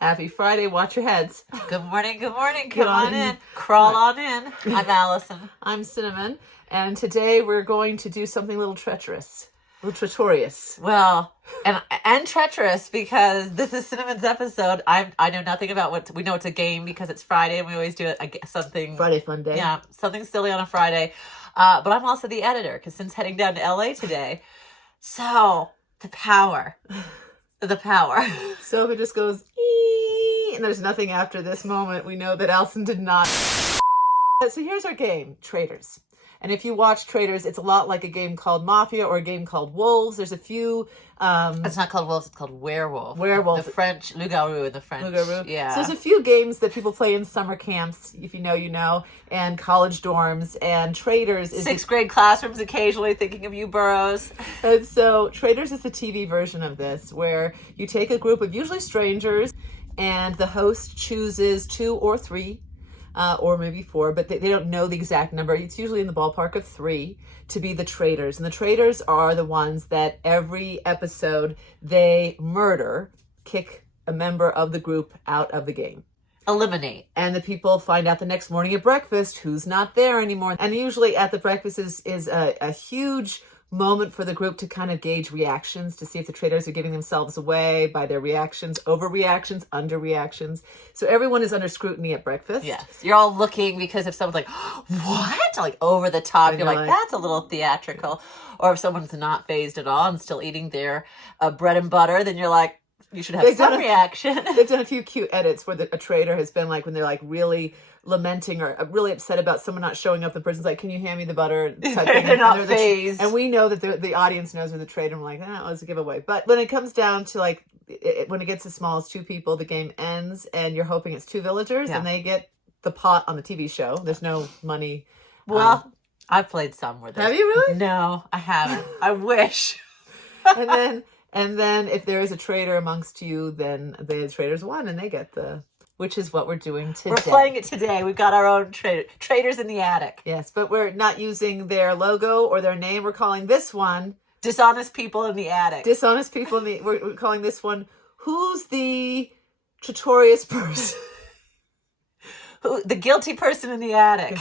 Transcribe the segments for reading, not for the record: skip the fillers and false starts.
Happy Friday. Watch your heads. Good morning. Good morning. Come on in. Crawl on in. I'm Allison. I'm Cinnamon. And today we're going to do something a little treacherous. A little treacherous. Well, and treacherous because this is Cinnamon's episode. I know nothing about what we know. It's a game because it's Friday and we always do something. Friday fun day. Yeah, something silly on a Friday. But I'm also the editor because since heading down to LA today, so the power. So if it just goes ee, and there's nothing after this moment, we know that Allison did not. So here's our game, Traitors. And if you watch Traitors, it's a lot like a game called Mafia or a game called Wolves. There's a few... it's not called Wolves, it's called Werewolf. Werewolf. The French, loup-garou in the French. Loup-garou. Yeah. So there's a few games that people play in summer camps, if you know, you know, and college dorms. And Traitors is... Sixth grade classrooms occasionally, thinking of you, Burroughs. And so Traitors is the TV version of this, where you take a group of usually strangers, and the host chooses 2 or 3, or maybe 4, but they don't know the exact number. It's usually in the ballpark of 3 to be the traitors. And the traitors are the ones that every episode they murder, kick a member of the group out of the game. Eliminate. And the people find out the next morning at breakfast who's not there anymore. And usually at the breakfast is a huge moment for the group to kind of gauge reactions to see if the traitors are giving themselves away by their reactions, overreactions, underreactions. So everyone is under scrutiny at breakfast. Yes. You're all looking because if someone's like, what? Like over the top, you're like, that's a little theatrical. Or if someone's not phased at all and still eating their bread and butter, then you're like, you should have some reaction. They've done a few cute edits where a traitor has been like, when they're like really lamenting or really upset about someone not showing up, the person's like, can you hand me the butter? They're not phased. And we know that the audience knows we're the traitor. And we're like, that was a giveaway. But when it comes down to like, when it gets as small as 2 people, the game ends and you're hoping it's 2 villagers and they get the pot on the TV show. There's no money. Well, I've played some with it. Have you really? No, I haven't. I wish. And then if there is a traitor amongst you, then the traitors won and they get which is what we're doing today. We're playing it today. We've got our own traitors in the attic. Yes, but we're not using their logo or their name. We're calling this one Dishonest People in the Attic. Dishonest People we're calling this one Who's the Traitorous Person? The guilty person in the attic.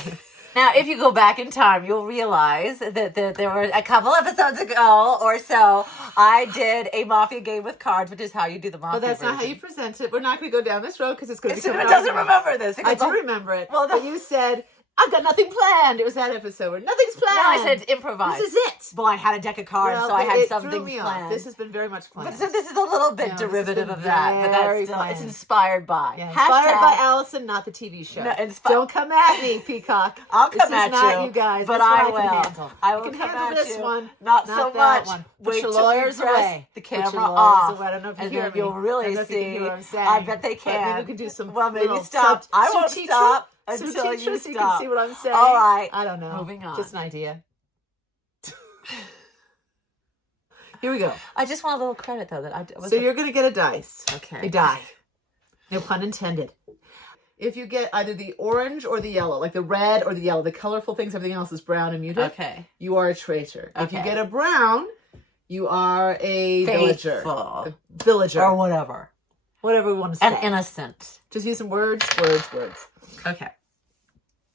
Now, if you go back in time, you'll realize that there were a couple episodes ago or so, I did a Mafia game with cards, which is how you do the Mafia Well, that's version. not how you present it. We're not going to go down this road because it's going to be Cinnamon doesn't remember this. I do remember it. Well, but you said, I've got nothing planned. It was that episode where nothing's planned. No, I said improvise. This is it. Well, I had a deck of cards, so I had something planned. This has been very much planned. But so this is a little bit derivative of that. But that's still, it's inspired by. Yeah, inspired by Allison, not the TV show. No, don't come at me, Peacock. I'll come at you. Not you guys. But I will. I will come come handle at this you. one. Not so much. One. Wait your till lawyers away. The camera camera off. I don't know if you and hear then me. you'll really see. What I'm saying. I bet they can. But maybe we can do some. Well, maybe stop. I won't stop. Until you stop. So you can see what I'm saying. All right. I don't know. Moving on. Just an idea. Here we go. I just want a little credit, though. So you're going to get a dice. Okay. A die. No pun intended. If you get either the orange or the yellow, like the red or the yellow, the colorful things, everything else is brown and muted. Okay. You are a traitor. Okay. If you get a brown, you are a villager. Faithful. Villager. Or whatever. Whatever we want to say. And innocent. Just use some words. Okay.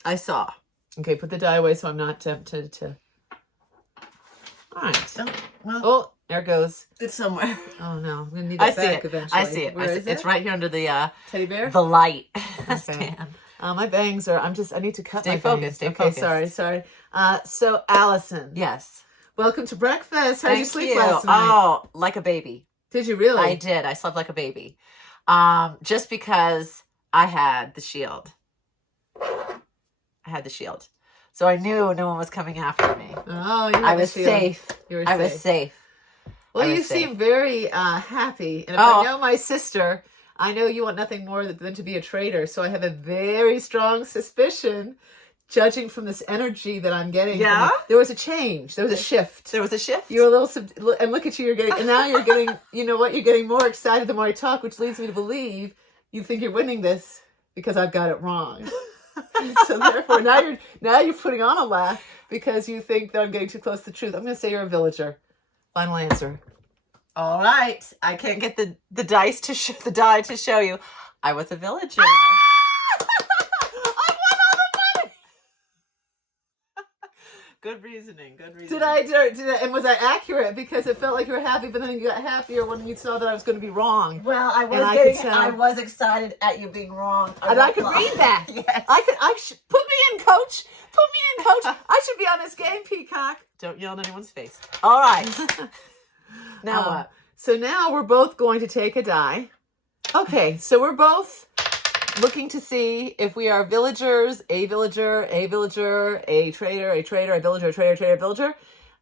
I saw. Okay, put the die away so I'm not tempted to... All right. So, well, oh, there it goes. it's somewhere. Oh, no. I'm going to need it back eventually. I see it. Where is it? It's right here under the... Teddy bear? The light stand. stand. My bangs are... I need to cut Stay my focused. bangs. Stay focused. Sorry. So, Allison. Yes. Welcome to breakfast. How did you sleep last night? Oh, like a baby. Did you really? I did. I slept like a baby. Just because I had the shield. So I knew no one was coming after me. Oh, you I was safe. I was safe. Well, you seem very happy. And if I know my sister, I know you want nothing more than to be a traitor. So I have a very strong suspicion, judging from this energy that I'm getting. Yeah? There was a change. There was a shift. There was a shift? You're a little... and look at you. And now you're getting... You know what? You're getting more excited the more I talk, which leads me to believe you think you're winning this because I've got it wrong. So therefore, now you're putting on a laugh because you think that I'm getting too close to the truth. I'm going to say you're a villager. Final answer. All right. I can't get the die to show you. I was a villager. Good reasoning. Did I, and was I accurate? Because it felt like you were happy, but then you got happier when you saw that I was going to be wrong. Well, I was excited at you being wrong. And I could read that. Yes. Put me in, coach. Put me in, coach. I should be on this game, Peacock. Don't yell in anyone's face. All right. Now what? So now we're both going to take a die. Okay, so we're both looking to see if we are villagers, a villager, a villager, a traitor, a villager, a traitor, a villager.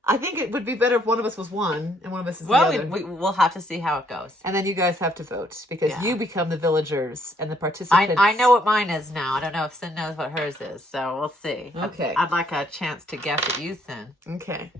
I think it would be better if one of us was one and one of us is the other. We'll have to see how it goes. And then you guys have to vote because you become the villagers and the participants. I know what mine is now. I don't know if Sin knows what hers is, so we'll see. Okay. I'd like a chance to guess at you, Sin. Okay.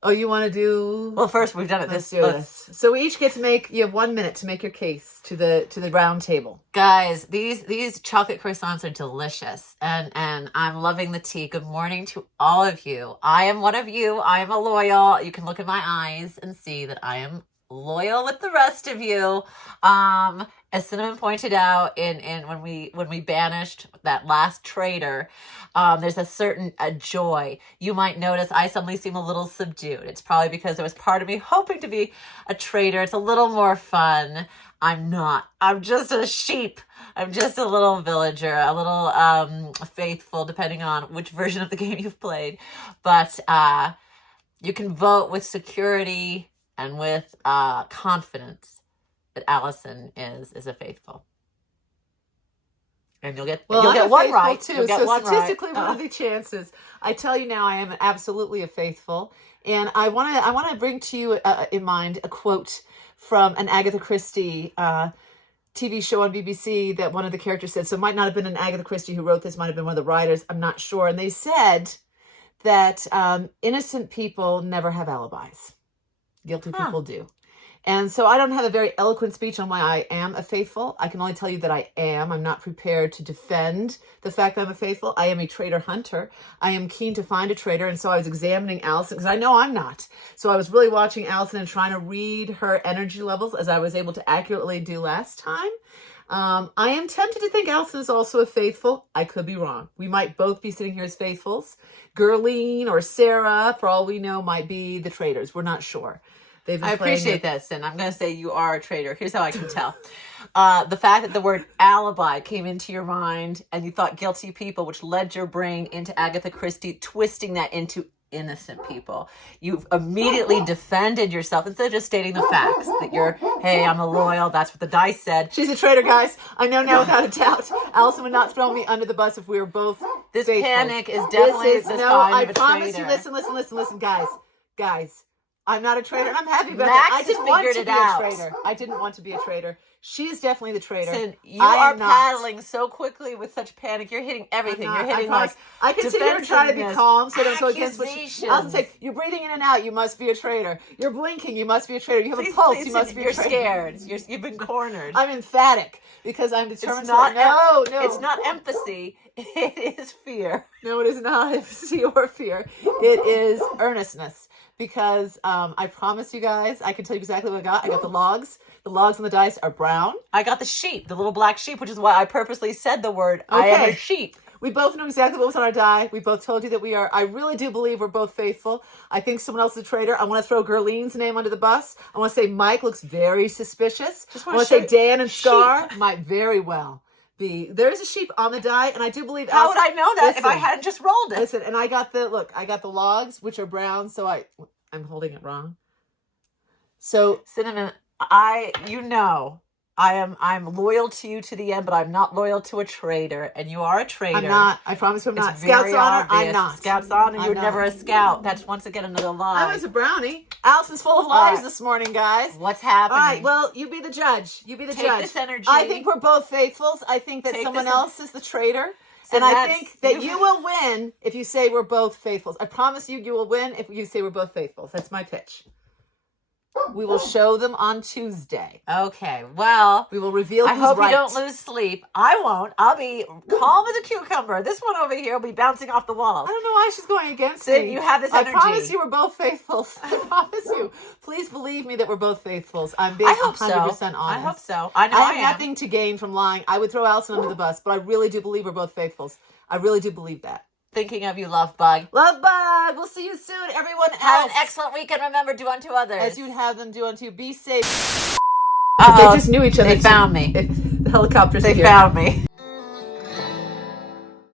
Oh, you want to do? Well, first we've done it. Let's do this. So we each get to make. You have 1 minute to make your case to the round table. Guys, these chocolate croissants are delicious, and I'm loving the tea. Good morning to all of you. I am one of you. I am a loyal. You can look in my eyes and see that I am loyal with the rest of you. As Cinnamon pointed out in when we banished that last traitor, there's a certain joy. You might notice I suddenly seem a little subdued. It's probably because there was part of me hoping to be a traitor. It's a little more fun. I'm not. I'm just a sheep. I'm just a little villager, a little faithful, depending on which version of the game you've played. But you can vote with security and with confidence that Allison is a faithful. And you'll get one right too. So statistically, what are the chances? I tell you now, I am absolutely a faithful, and I want to bring to you in mind a quote from an Agatha Christie TV show on BBC that one of the characters said. So it might not have been an Agatha Christie who wrote this. Might have been one of the writers. I'm not sure. And they said that innocent people never have alibis. Guilty people do. And so I don't have a very eloquent speech on why I am a faithful. I can only tell you that I am. I'm not prepared to defend the fact that I'm a faithful. I am a traitor hunter. I am keen to find a traitor. And so I was examining Allison because I know I'm not. So I was really watching Allison and trying to read her energy levels as I was able to accurately do last time. I am tempted to think Allison is also a faithful. I could be wrong. We might both be sitting here as faithfuls. Gerline or Sarah, for all we know, might be the traitors. We're not sure. I appreciate that, Sin. I'm going to say you are a traitor. Here's how I can tell. The fact that the word alibi came into your mind and you thought guilty people, which led your brain into Agatha Christie, twisting that into innocent people. You've immediately defended yourself instead of just stating the facts that you're, hey, I'm a loyal. That's what the dice said. She's a traitor, guys. I know now without a doubt. Allison would not throw me under the bus if we were both This faithful. Panic is definitely the sign of a promise traitor. you. Listen, guys. I'm not a traitor. I'm happy about Max that. I didn't want to figured be it out. a traitor. I didn't want to be a traitor. She's definitely the traitor. Listen, you I are am not. paddling so quickly with such panic. You're hitting everything. You're hitting like I can sit here and try to be calm so I don't go against what accusations. Allison say, you're breathing in and out, you must be a traitor. You're blinking, you must be a traitor. You have a pulse, you must be a traitor. You're scared. You've been cornered. I'm emphatic because I'm determined. It's not no. It's not empathy. It is fear. No, it is not empathy or fear. It is earnestness. Because I promise you guys, I can tell you exactly what I got. I got the logs. The logs on the dice are brown. I got the sheep, the little black sheep, which is why I purposely said the word, I am a sheep. We both know exactly what was on our die. We both told you that we are. I really do believe we're both faithful. I think someone else is a traitor. I want to throw Gerline's name under the bus. I want to say Mike looks very suspicious. I want to say Dan and Scar might very well be. There's a sheep on the die, and I do believe. How would I know that if I hadn't just rolled it? Listen, and I got the logs, which are brown, so I'm holding it wrong. So Cinnamon, I'm loyal to you to the end, but I'm not loyal to a traitor, and you are a traitor. I'm not. I promise you I'm not. It's Scout's very honor, obvious. I'm not. Scout's honor, you're never a scout. That's once again another lie. I was a brownie. Allison's full of lies this morning, guys. What's happening? All right, well, you be the judge. You be the judge. Take this energy. I think we're both faithfuls. I think that someone else is the traitor. And I think that you will win if you say we're both faithfuls. I promise you will win if you say we're both faithfuls. That's my pitch. We will show them on Tuesday. Okay, well, We will reveal I who's hope right. you don't lose sleep. I won't. I'll be calm as a cucumber. This one over here will be bouncing off the walls. I don't know why she's going against Sid, me. you have this I energy. promise you we're both faithful. I promise you. Please believe me that we're both faithfuls. I'm being I hope 100% so. honest. I hope so. I know I I have am. nothing to gain from lying. I would throw Allison under the bus, but I really do believe we're both faithfuls. I really do believe that. Thinking of you, love bug. Love bug. We'll see you soon, everyone else. Have an excellent weekend. Remember, do unto others. As you'd have them do unto you. Be safe. Uh-oh. They just knew each other. They found me. The helicopters. They found me.